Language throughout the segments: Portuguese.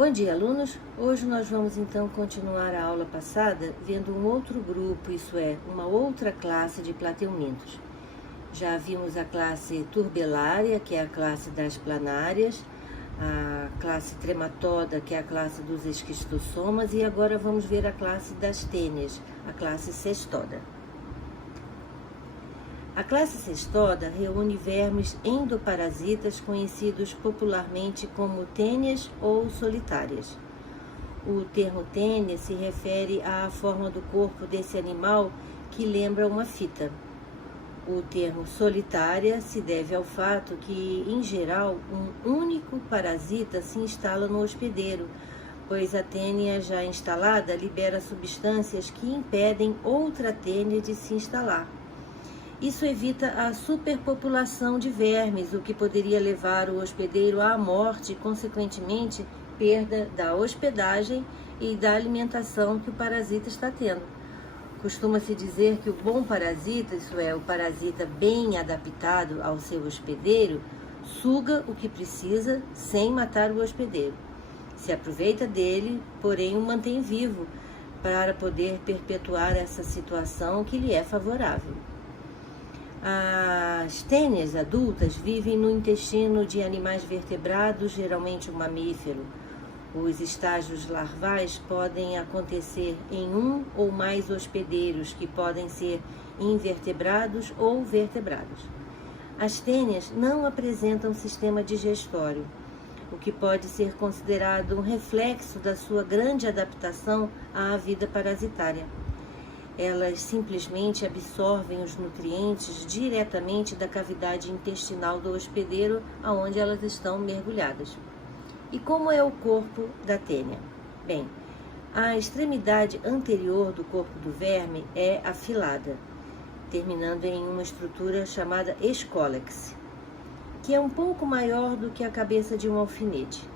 Bom dia, alunos! Hoje nós vamos então continuar a aula passada vendo um outro grupo, isso é, uma outra classe de plateumintos. Já vimos a classe turbelária, que é a classe das planárias, a classe trematoda, que é a classe dos esquistossomas, e agora vamos ver a classe das tênias, a classe cestoda. A classe cestoda reúne vermes endoparasitas conhecidos popularmente como tênias ou solitárias. O termo tênia se refere à forma do corpo desse animal que lembra uma fita. O termo solitária se deve ao fato que, em geral, um único parasita se instala no hospedeiro, pois a tênia já instalada libera substâncias que impedem outra tênia de se instalar. Isso evita a superpopulação de vermes, o que poderia levar o hospedeiro à morte e, consequentemente, perda da hospedagem e da alimentação que o parasita está tendo. Costuma-se dizer que o bom parasita, isso é, o parasita bem adaptado ao seu hospedeiro, suga o que precisa sem matar o hospedeiro. Se aproveita dele, porém o mantém vivo para poder perpetuar essa situação que lhe é favorável. As tênias adultas vivem no intestino de animais vertebrados, geralmente um mamífero. Os estágios larvais podem acontecer em um ou mais hospedeiros, que podem ser invertebrados ou vertebrados. As tênias não apresentam sistema digestório, o que pode ser considerado um reflexo da sua grande adaptação à vida parasitária. Elas simplesmente absorvem os nutrientes diretamente da cavidade intestinal do hospedeiro, aonde elas estão mergulhadas. E como é o corpo da tênia? Bem, a extremidade anterior do corpo do verme é afilada, terminando em uma estrutura chamada escólex, que é um pouco maior do que a cabeça de um alfinete.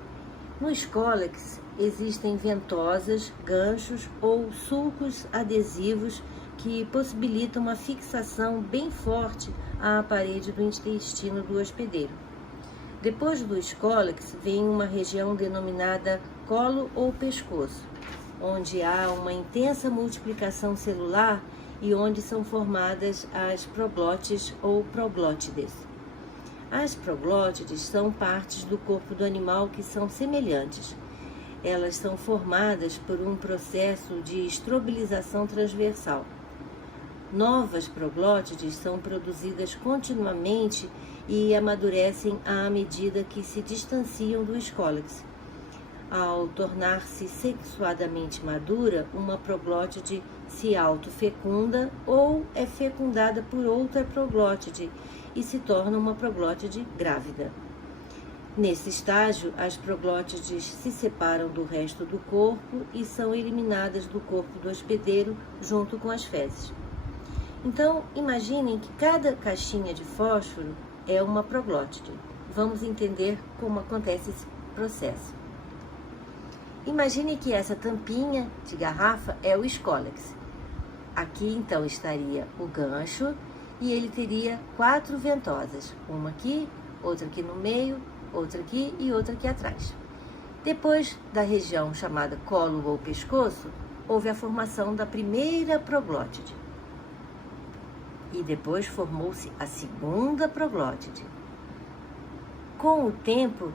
No escólex existem ventosas, ganchos ou sulcos adesivos que possibilitam uma fixação bem forte à parede do intestino do hospedeiro. Depois do escólex vem uma região denominada colo ou pescoço, onde há uma intensa multiplicação celular e onde são formadas as proglótides ou proglótides. As proglótides são partes do corpo do animal que são semelhantes. Elas são formadas por um processo de estrobilização transversal. Novas proglótides são produzidas continuamente e amadurecem à medida que se distanciam do escólex. Ao tornar-se sexuadamente madura, uma proglótide se autofecunda ou é fecundada por outra proglótide e se torna uma proglótide grávida. Nesse estágio, as proglótides se separam do resto do corpo e são eliminadas do corpo do hospedeiro junto com as fezes. Então, imaginem que cada caixinha de fósforo é uma proglótide. Vamos entender como acontece esse processo. Imagine que essa tampinha de garrafa é o escólex. Aqui, então, estaria o gancho e ele teria 4 ventosas. Uma aqui, outra aqui no meio, outra aqui e outra aqui atrás. Depois da região chamada colo ou pescoço, houve a formação da primeira proglótide. E depois formou-se a segunda proglótide. Com o tempo,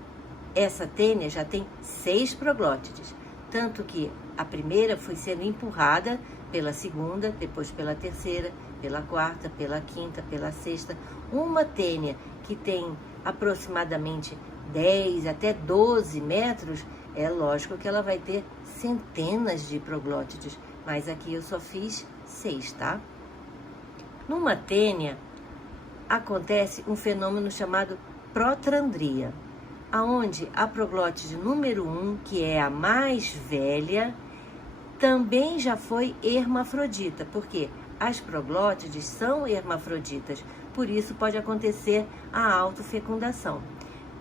essa tênia já tem 6 proglótides, tanto que a primeira foi sendo empurrada pela segunda, depois pela terceira, pela quarta, pela quinta, pela sexta. Uma tênia que tem aproximadamente 10 até 12 metros, é lógico que ela vai ter centenas de proglótides, mas aqui eu só fiz 6, tá? Numa tênia, acontece um fenômeno chamado protrandria, aonde a proglótide número 1, que é a mais velha, também já foi hermafrodita, porque as proglótides são hermafroditas, por isso pode acontecer a autofecundação.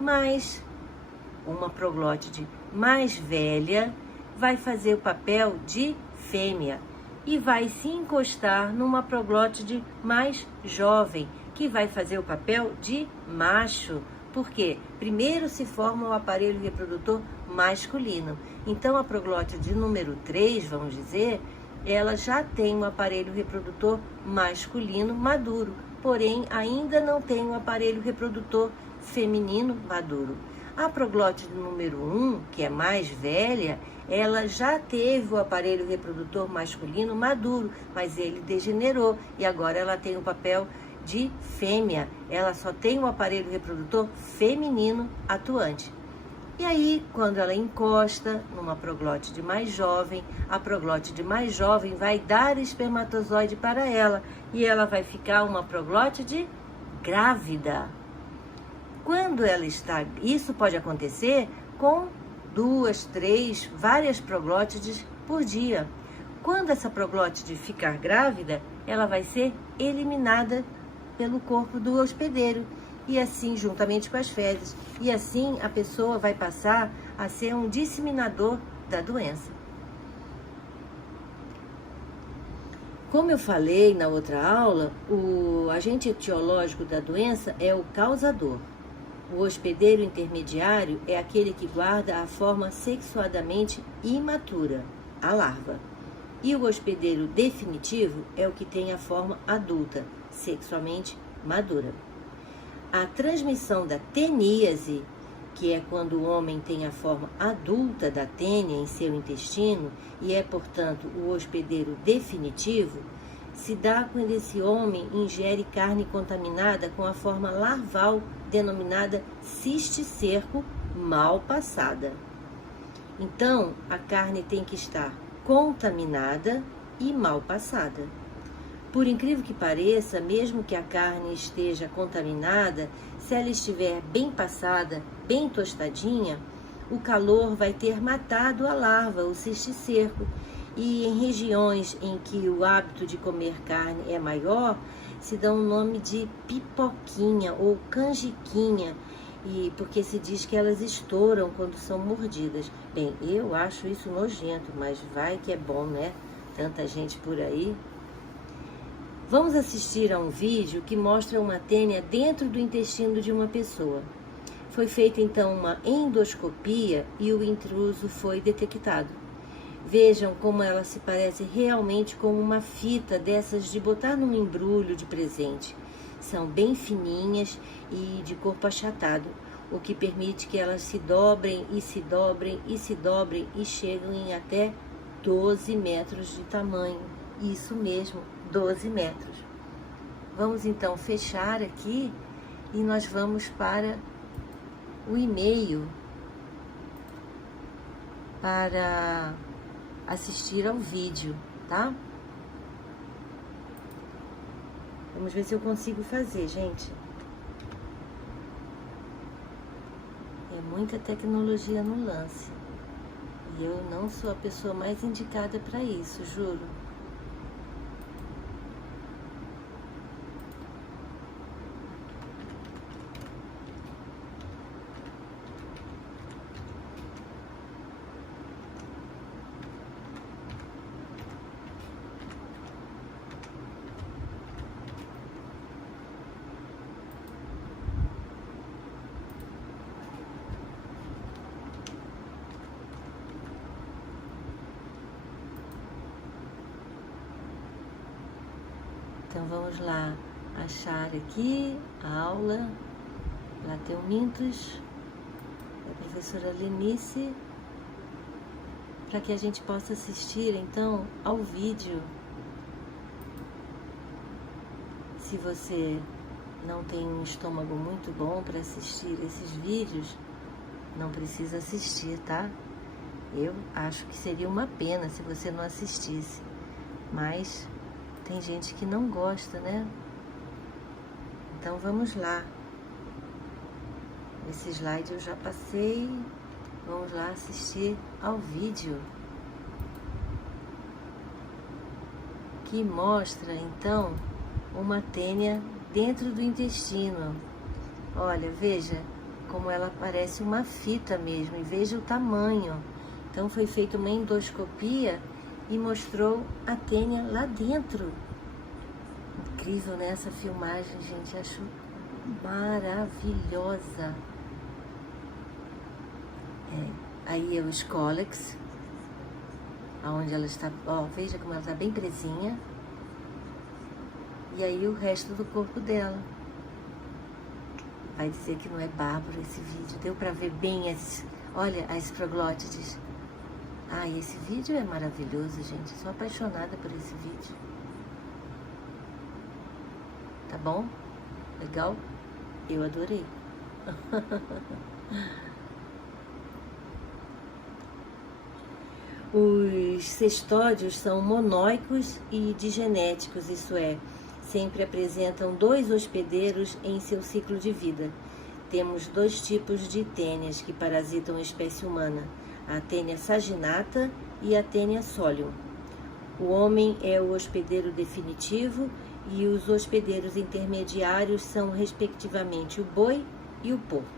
Mas uma proglótide mais velha vai fazer o papel de fêmea e vai se encostar numa proglótide mais jovem, que vai fazer o papel de macho, Por quê? Primeiro se forma o aparelho reprodutor masculino. Então, a proglótide número 3, vamos dizer, ela já tem um aparelho reprodutor masculino maduro, porém ainda não tem um aparelho reprodutor feminino maduro. A proglótide número 1, que é mais velha, ela já teve o aparelho reprodutor masculino maduro, mas ele degenerou e agora ela tem o papel de fêmea. Ela só tem o aparelho reprodutor feminino atuante. E aí, quando ela encosta numa proglótide mais jovem, a proglótide mais jovem vai dar espermatozoide para ela e ela vai ficar uma proglótide grávida. Quando ela está, isso pode acontecer com 2, 3, várias proglótides por dia. Quando essa proglótide ficar grávida, ela vai ser eliminada pelo corpo do hospedeiro e assim, juntamente com as fezes. E assim a pessoa vai passar a ser um disseminador da doença. Como eu falei na outra aula, o agente etiológico da doença é o causador. O hospedeiro intermediário é aquele que guarda a forma sexuadamente imatura, a larva. E o hospedeiro definitivo é o que tem a forma adulta, sexualmente madura. A transmissão da teníase, que é quando o homem tem a forma adulta da tênia em seu intestino e é, portanto, o hospedeiro definitivo, se dá quando esse homem ingere carne contaminada com a forma larval denominada cisticerco mal passada. Então, a carne tem que estar contaminada e mal passada. Por incrível que pareça, mesmo que a carne esteja contaminada, se ela estiver bem passada, bem tostadinha, o calor vai ter matado a larva, o cisticerco. E em regiões em que o hábito de comer carne é maior, se dá o nome de pipoquinha ou canjiquinha, e porque se diz que elas estouram quando são mordidas. Bem, eu acho isso nojento, mas vai que é bom, né? Tanta gente por aí. Vamos assistir a um vídeo que mostra uma tênia dentro do intestino de uma pessoa. Foi feita então uma endoscopia e o intruso foi detectado. Vejam como ela se parece realmente com uma fita dessas de botar num embrulho de presente. São bem fininhas e de corpo achatado, o que permite que elas se dobrem e se dobrem e se dobrem e chegam em até 12 metros de tamanho. Isso mesmo, 12 metros. Vamos então fechar aqui e nós vamos para o e-mail para assistir ao vídeo, tá? Vamos ver se eu consigo fazer, gente. É muita tecnologia no lance. E eu não sou a pessoa mais indicada para isso, juro. Então vamos lá achar aqui a aula Plateumintos da professora Lenice, para que a gente possa assistir então ao vídeo. Se você não tem um estômago muito bom para assistir esses vídeos, não precisa assistir, tá? Eu acho que seria uma pena se você não assistisse, mas tem gente que não gosta, né? Então vamos lá. Esse slide eu já passei. Vamos lá assistir ao vídeo, que mostra então uma tênia dentro do intestino. Olha, veja como ela parece uma fita mesmo, e veja o tamanho. Então foi feita uma endoscopia e mostrou a tênia lá dentro. Incrível, né? Essa filmagem, gente, acho maravilhosa. Aí é o Scolex, aonde ela está, ó, veja como ela está bem presinha. E aí o resto do corpo dela. Vai dizer que não é bárbaro esse vídeo. Deu pra ver bem olha, as proglótides. Ai, esse vídeo é maravilhoso, gente. Sou apaixonada por esse vídeo. Tá bom? Legal? Eu adorei. Os cestódios são monóicos e digenéticos, isso é, sempre apresentam 2 hospedeiros em seu ciclo de vida. Temos 2 tipos de tênias que parasitam a espécie humana, a tênia saginata e a tênia solium. O homem é o hospedeiro definitivo e os hospedeiros intermediários são, respectivamente, o boi e o porco.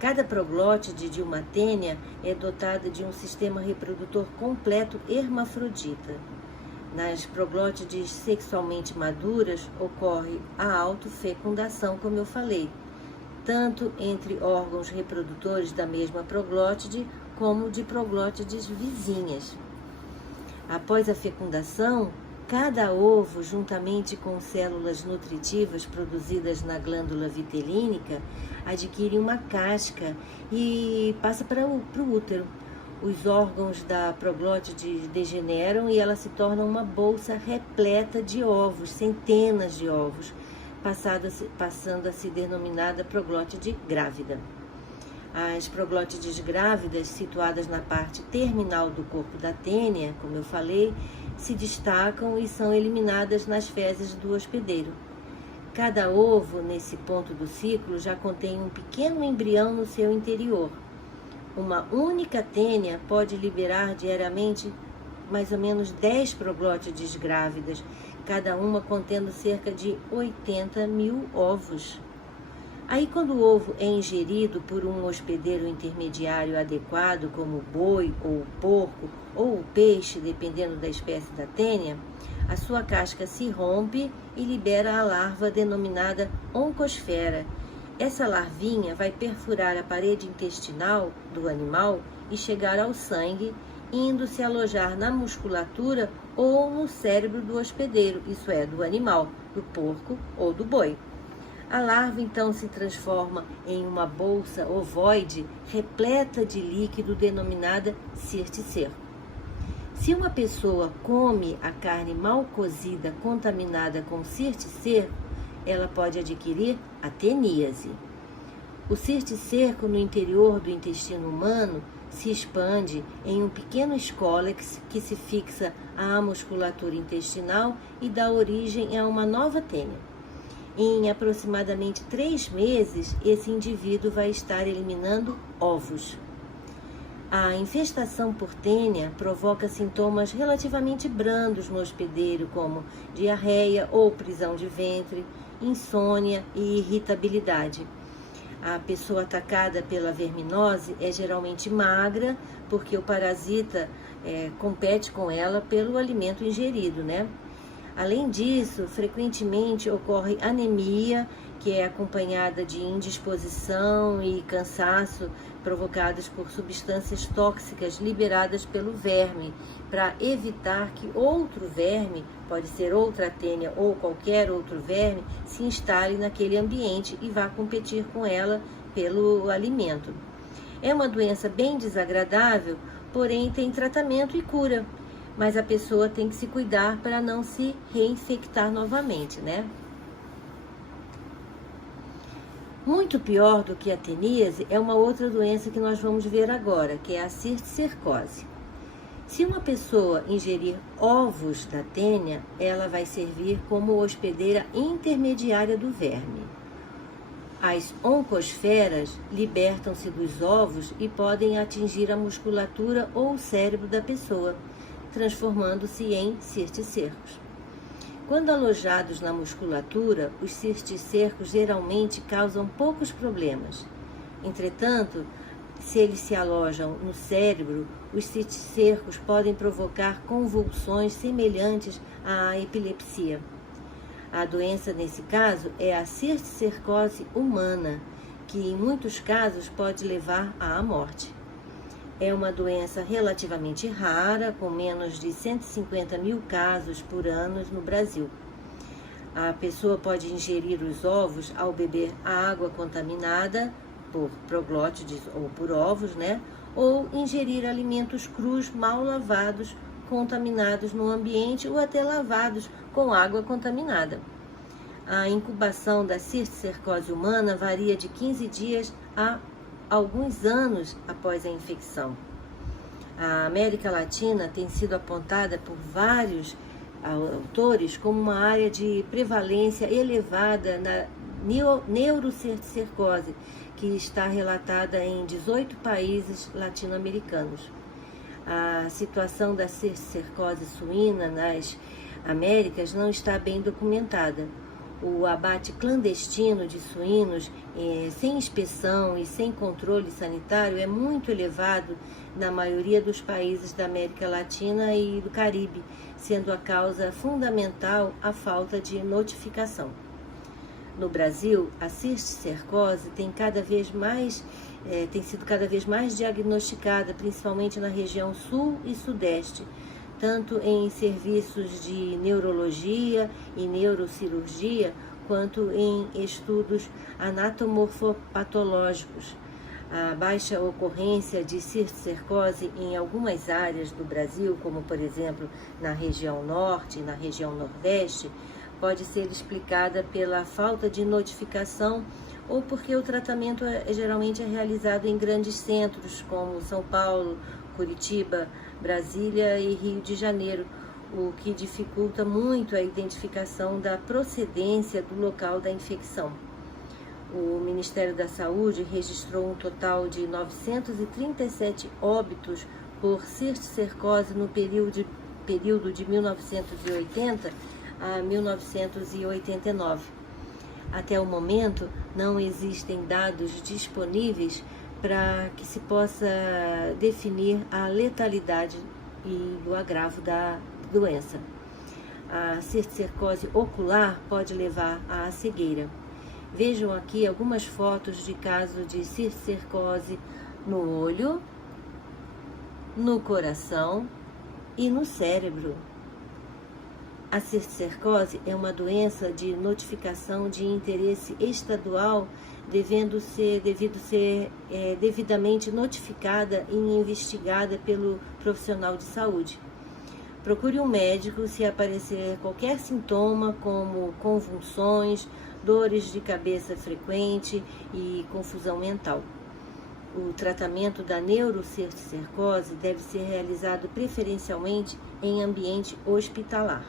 Cada proglótide de uma tênia é dotada de um sistema reprodutor completo hermafrodita. Nas proglótides sexualmente maduras ocorre a autofecundação, como eu falei, tanto entre órgãos reprodutores da mesma proglótide como de proglótides vizinhas. Após a fecundação, cada ovo, juntamente com células nutritivas produzidas na glândula vitelínica, adquire uma casca e passa para o útero. Os órgãos da proglótide degeneram e ela se torna uma bolsa repleta de ovos, centenas de ovos, passando a se denominada proglótide grávida. As proglótides grávidas, situadas na parte terminal do corpo da tênia, como eu falei, se destacam e são eliminadas nas fezes do hospedeiro. Cada ovo, nesse ponto do ciclo, já contém um pequeno embrião no seu interior. Uma única tênia pode liberar diariamente mais ou menos 10 proglótides grávidas, cada uma contendo cerca de 80 mil ovos. Aí, quando o ovo é ingerido por um hospedeiro intermediário adequado, como o boi, ou o porco, ou o peixe, dependendo da espécie da tênia, a sua casca se rompe e libera a larva denominada oncosfera. Essa larvinha vai perfurar a parede intestinal do animal e chegar ao sangue, indo se alojar na musculatura ou no cérebro do hospedeiro, isso é, do animal, do porco ou do boi. A larva então se transforma em uma bolsa ovoide repleta de líquido denominada cisticerco. Se uma pessoa come a carne mal cozida contaminada com cisticerco, ela pode adquirir a teníase. O cisticerco no interior do intestino humano se expande em um pequeno escólex que se fixa à musculatura intestinal e dá origem a uma nova tênia. Em aproximadamente 3 meses, esse indivíduo vai estar eliminando ovos. A infestação por tênia provoca sintomas relativamente brandos no hospedeiro, como diarreia ou prisão de ventre, insônia e irritabilidade. A pessoa atacada pela verminose é geralmente magra, porque o parasita compete com ela pelo alimento ingerido, né? Além disso, frequentemente ocorre anemia, que é acompanhada de indisposição e cansaço provocados por substâncias tóxicas liberadas pelo verme, para evitar que outro verme, pode ser outra tênia ou qualquer outro verme, se instale naquele ambiente e vá competir com ela pelo alimento. É uma doença bem desagradável, porém tem tratamento e cura. Mas a pessoa tem que se cuidar para não se reinfectar novamente, né? Muito pior do que a teníase é uma outra doença que nós vamos ver agora, que é a cisticercose. Se uma pessoa ingerir ovos da tênia, ela vai servir como hospedeira intermediária do verme. As oncosferas libertam-se dos ovos e podem atingir a musculatura ou o cérebro da pessoa, transformando-se em cisticercos. Quando alojados na musculatura, os cisticercos geralmente causam poucos problemas. Entretanto, se eles se alojam no cérebro, os cisticercos podem provocar convulsões semelhantes à epilepsia. A doença, nesse caso, é a cisticercose humana, que em muitos casos pode levar à morte. É uma doença relativamente rara, com menos de 150 mil casos por ano no Brasil. A pessoa pode ingerir os ovos ao beber água contaminada por proglótides ou por ovos, né? Ou ingerir alimentos crus mal lavados, contaminados no ambiente ou até lavados com água contaminada. A incubação da cisticercose humana varia de 15 dias a alguns anos após a infecção. A América Latina tem sido apontada por vários autores como uma área de prevalência elevada na neurocisticercose, que está relatada em 18 países latino-americanos. A situação da cisticercose suína nas Américas não está bem documentada. O abate clandestino de suínos, sem inspeção e sem controle sanitário, é muito elevado na maioria dos países da América Latina e do Caribe, sendo a causa fundamental a falta de notificação. No Brasil, a cisticercose tem sido cada vez mais diagnosticada, principalmente na região sul e sudeste, tanto em serviços de neurologia e neurocirurgia, quanto em estudos anatomorfopatológicos. A baixa ocorrência de cisticercose em algumas áreas do Brasil, como por exemplo na região norte e na região nordeste, pode ser explicada pela falta de notificação ou porque o tratamento geralmente é realizado em grandes centros como São Paulo, Curitiba, Brasília e Rio de Janeiro, o que dificulta muito a identificação da procedência do local da infecção. O Ministério da Saúde registrou um total de 937 óbitos por cisticercose no período de 1980 a 1989. Até o momento, não existem dados disponíveis para que se possa definir a letalidade e o agravo da doença. A cisticercose ocular pode levar à cegueira. Vejam aqui algumas fotos de caso de cisticercose no olho, no coração e no cérebro. A cisticercose é uma doença de notificação de interesse estadual, devido ser devidamente notificada e investigada pelo profissional de saúde. Procure um médico se aparecer qualquer sintoma, como convulsões, dores de cabeça frequente e confusão mental. O tratamento da neurocisticercose deve ser realizado preferencialmente em ambiente hospitalar.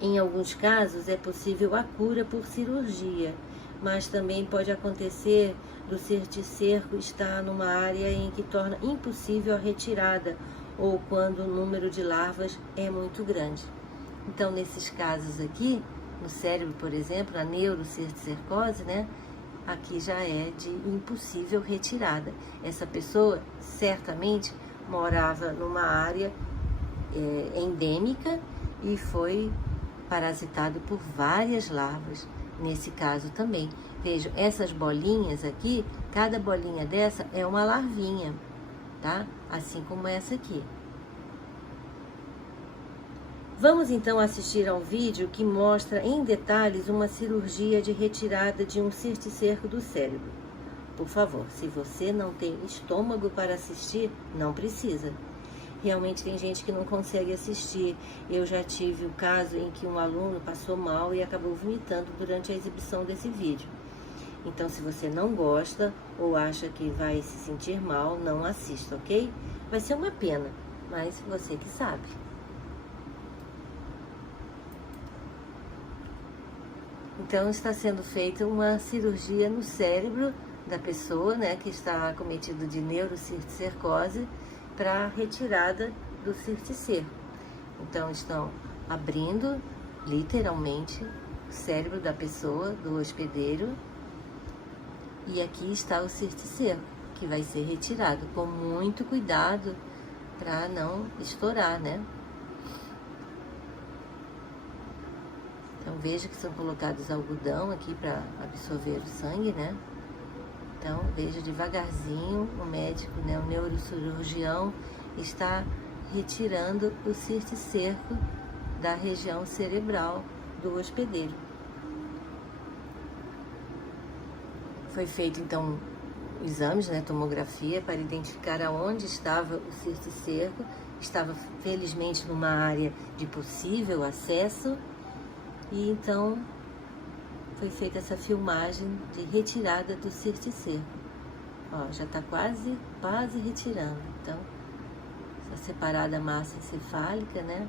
Em alguns casos é possível a cura por cirurgia, mas também pode acontecer do cisticerco estar numa área em que torna impossível a retirada ou quando o número de larvas é muito grande. Então, nesses casos aqui, no cérebro, por exemplo, a neurocisticercose, né? Aqui já é de impossível retirada. Essa pessoa certamente morava numa área endêmica e foi parasitado por várias larvas, nesse caso também. Vejam, essas bolinhas aqui, cada bolinha dessa é uma larvinha, tá? Assim como essa aqui. Vamos então assistir a um vídeo que mostra em detalhes uma cirurgia de retirada de um cisticerco do cérebro. Por favor, se você não tem estômago para assistir, não precisa. Realmente tem gente que não consegue assistir. Eu já tive o caso em que um aluno passou mal e acabou vomitando durante a exibição desse vídeo. Então, se você não gosta ou acha que vai se sentir mal, não assista, ok? Vai ser uma pena, mas você que sabe. Então, está sendo feita uma cirurgia no cérebro da pessoa, né, que está acometido de neurocisticercose, para retirada do cisticerco. Então, estão abrindo literalmente o cérebro da pessoa, do hospedeiro, e aqui está o cisticerco, que vai ser retirado com muito cuidado para não estourar, né? Então veja que são colocados algodão aqui para absorver o sangue, né? Então veja devagarzinho o médico, né, o neurocirurgião está retirando o cisticerco da região cerebral do hospedeiro. Foi feito então exames, né, tomografia, para identificar aonde estava o cisticerco. Estava felizmente numa área de possível acesso, e então foi feita essa filmagem de retirada do cisticerco. Ó, já está quase retirando. Então, essa separada massa encefálica, né,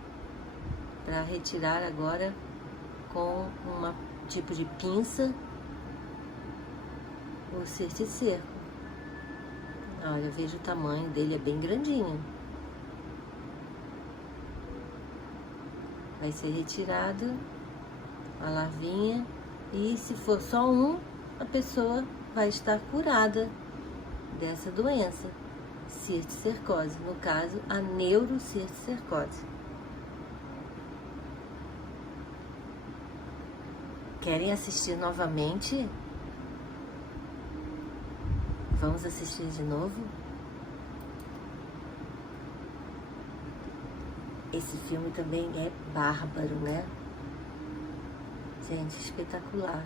para retirar agora com um tipo de pinça o cisticerco. Olha, veja o tamanho dele, é bem grandinho. Vai ser retirado a larvinha, e se for só um, a pessoa vai estar curada dessa doença, cisticercose, no caso, a neurocisticercose. Querem assistir novamente? Vamos assistir de novo? Esse filme também é bárbaro, né? Gente, espetacular.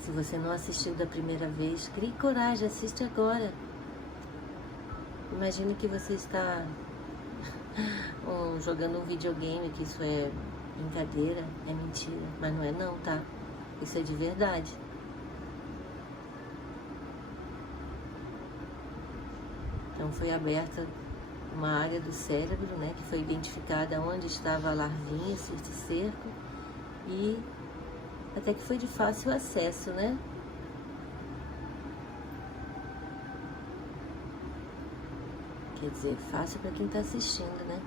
Se você não assistiu da primeira vez, crie coragem, assiste agora. Imagina que você está jogando um videogame, que isso é brincadeira, é mentira. Mas não é não, tá? Isso é de verdade. Então foi aberta uma área do cérebro, né, que foi identificada onde estava a larvinha, o cisticerco, e até que foi de fácil acesso, né? Quer dizer, fácil para quem está assistindo, né?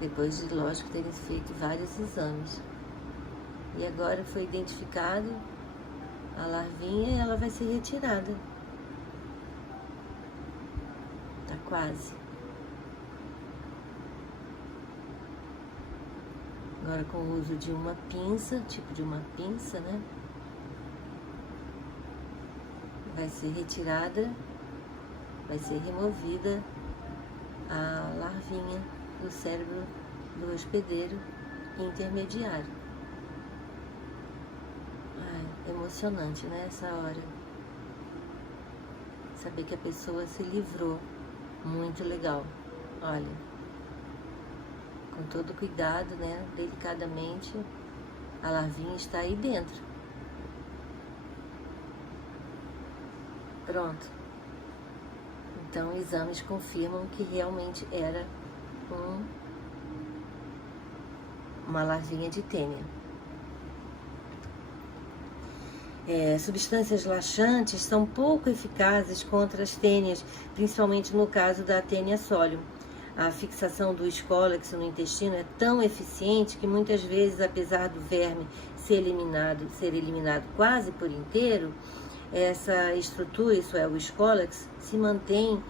Depois de, lógico, terem feito vários exames. E agora foi identificado a larvinha e ela vai ser retirada. Tá quase. Agora com o uso de uma pinça, tipo de uma pinça, né? Vai ser retirada, vai ser removida a larvinha do cérebro do hospedeiro intermediário. Emocionante, né? Essa hora. Saber que a pessoa se livrou. Muito legal. Olha. Com todo cuidado, né? Delicadamente, a larvinha está aí dentro. Pronto. Então, exames confirmam que realmente era uma larvinha de tênia. Substâncias laxantes são pouco eficazes contra as tênias, principalmente no caso da tênia solium. A fixação do escólex no intestino é tão eficiente que muitas vezes, apesar do verme ser eliminado quase por inteiro, essa estrutura, isso é, o escólex, se mantém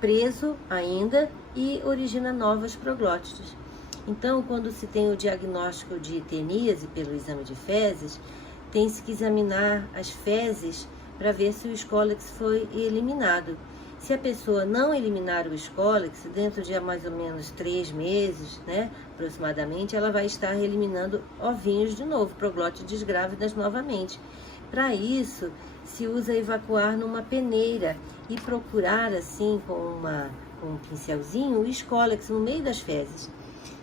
preso ainda e origina novas proglótides. Então, quando se tem o diagnóstico de teníase pelo exame de fezes, tem-se que examinar as fezes para ver se o escólex foi eliminado. Se a pessoa não eliminar o escólex, dentro de mais ou menos 3 meses, né, aproximadamente, ela vai estar eliminando ovinhos de novo, proglótides grávidas novamente. Para isso, se usa evacuar numa peneira e procurar, assim, com um pincelzinho, o escólex no meio das fezes.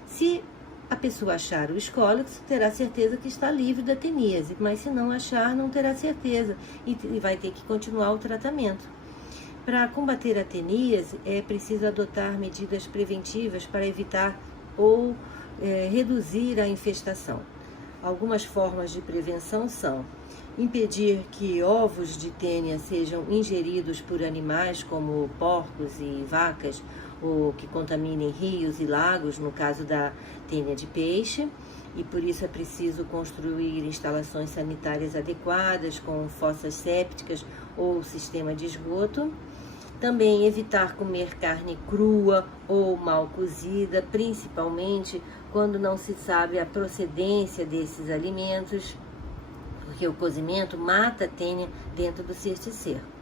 Se a pessoa achar o escólex, terá certeza que está livre da teníase, mas se não achar, não terá certeza e vai ter que continuar o tratamento. Para combater a teníase, é preciso adotar medidas preventivas para evitar ou reduzir a infestação. Algumas formas de prevenção são impedir que ovos de tênia sejam ingeridos por animais como porcos e vacas, ou que contaminem rios e lagos, no caso da tênia de peixe, e por isso é preciso construir instalações sanitárias adequadas, com fossas sépticas ou sistema de esgoto. Também evitar comer carne crua ou mal cozida, principalmente quando não se sabe a procedência desses alimentos, porque o cozimento mata a tênia dentro do cisticerco.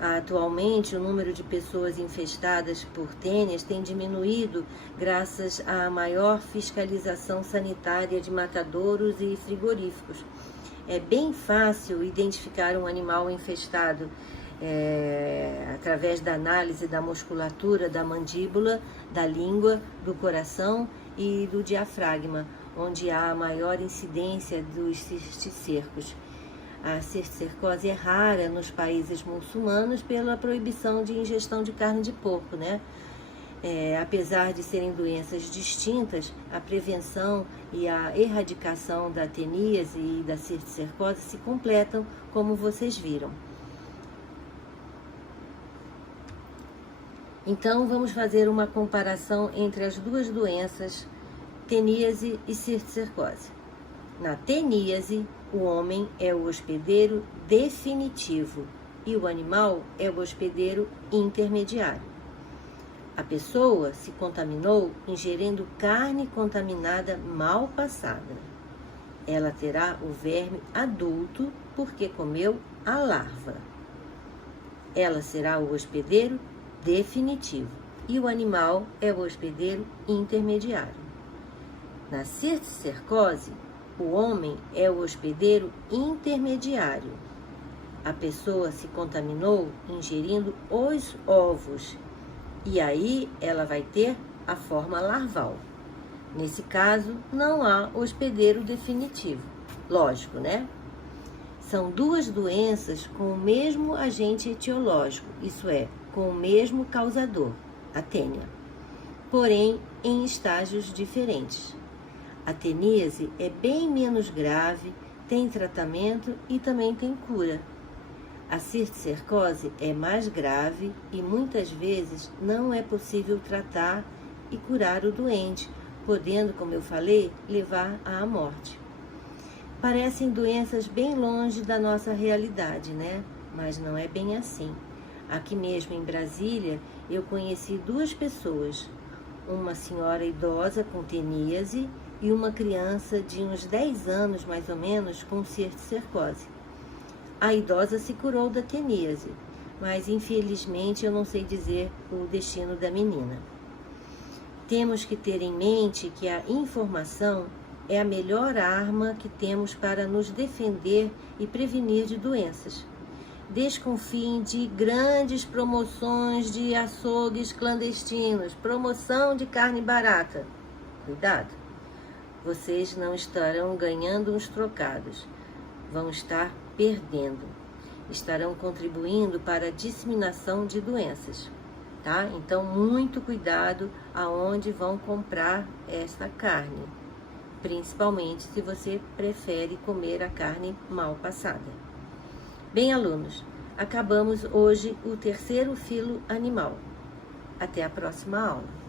Atualmente, o número de pessoas infestadas por tênias tem diminuído graças à maior fiscalização sanitária de matadouros e frigoríficos. É bem fácil identificar um animal infestado através da análise da musculatura da mandíbula, da língua, do coração e do diafragma, onde há a maior incidência dos cisticercos. A cisticercose é rara nos países muçulmanos pela proibição de ingestão de carne de porco, né? Apesar de serem doenças distintas, a prevenção e a erradicação da teníase e da cisticercose se completam, como vocês viram. Então, vamos fazer uma comparação entre as duas doenças, teníase e cisticercose. Na teníase, o homem é o hospedeiro definitivo e o animal é o hospedeiro intermediário. A pessoa se contaminou ingerindo carne contaminada mal passada. Ela terá o verme adulto porque comeu a larva. Ela será o hospedeiro definitivo e o animal é o hospedeiro intermediário. Na cisticercose, o homem é o hospedeiro intermediário. A pessoa se contaminou ingerindo os ovos e aí ela vai ter a forma larval. Nesse caso, não há hospedeiro definitivo. Lógico, né? São duas doenças com o mesmo agente etiológico, isso é, com o mesmo causador, a tênia, porém em estágios diferentes. A teníase é bem menos grave, tem tratamento e também tem cura. A cisticercose é mais grave e muitas vezes não é possível tratar e curar o doente, podendo, como eu falei, levar à morte. Parecem doenças bem longe da nossa realidade, né? Mas não é bem assim. Aqui mesmo em Brasília, eu conheci duas pessoas, uma senhora idosa com teníase e uma criança de uns 10 anos, mais ou menos, com cisticercose. A idosa se curou da teníase, mas infelizmente eu não sei dizer o destino da menina. Temos que ter em mente que a informação é a melhor arma que temos para nos defender e prevenir de doenças. Desconfiem de grandes promoções de açougues clandestinos, promoção de carne barata. Cuidado! Vocês não estarão ganhando uns trocados, vão estar perdendo. Estarão contribuindo para a disseminação de doenças, tá? Então, muito cuidado aonde vão comprar esta carne, principalmente se você prefere comer a carne mal passada. Bem, alunos, acabamos hoje o terceiro filo animal. Até a próxima aula.